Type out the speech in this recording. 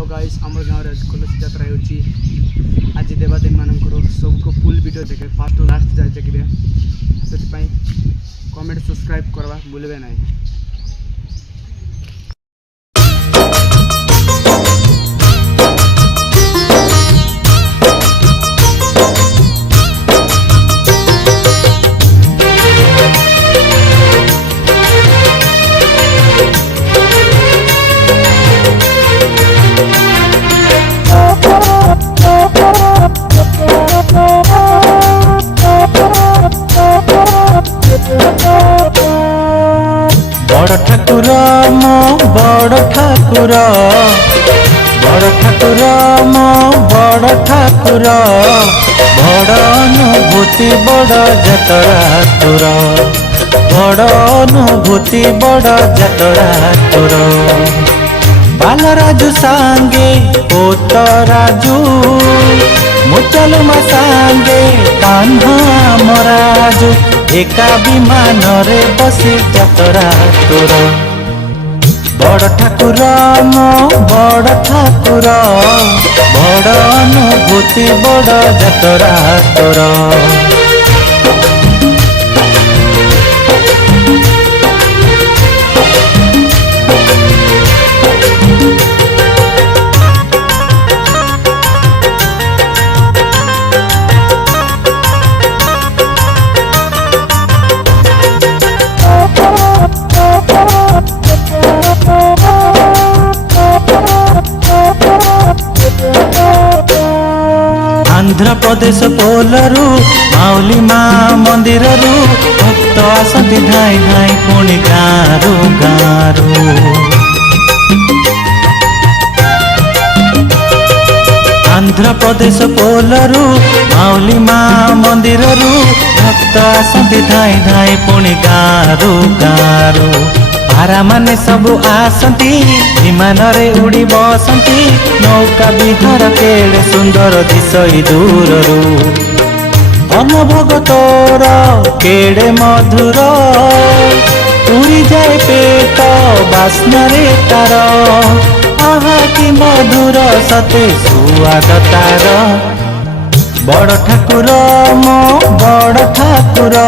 Hello guys आमर गाँव रे कलश यात्रा होची आज देवादेवी मानकर सबको फुल वीडियो देखे फास्ट टू लास्ट जाए देखिए से कमेंट सब्सक्राइब करवा भूलबे नहीं। बड़ ठाकुर मो बड़ ठाकुर मो बड़ ठाकुर बड़ अनुभूति बड़ जतरा तोर बड़ अनुभूति बड़ जतरा तोर बालराजू सांगे पोतराजू मुचल मा सांगे कान्हा मराजू एका विमान रे बसी जतरा तोर बड़ ठाकुर मो बड़ ठाकुर बड़ अनुभूति बड़ जतरा तोर। आंध्र प्रदेश पोलरू माउली माँ मंदिर भक्त आसती धाई धाई पुणी गारू गारू आंध्र प्रदेश पोलरू माउली माँ मंदिर भक्त आसती धाई धाई पुणी गारू गारू पारा माने सबु आसती विमान रे उड़ी बसंती नौका विहार केड़े सुंदर दिशई दूररू अनुभोग तोर केड़े मधुर उड़ी जाए पेट बास्ना रे तार आहा कि मधुर सते सुआद तार बड़ ठाकुर मो बड़ ठाकुर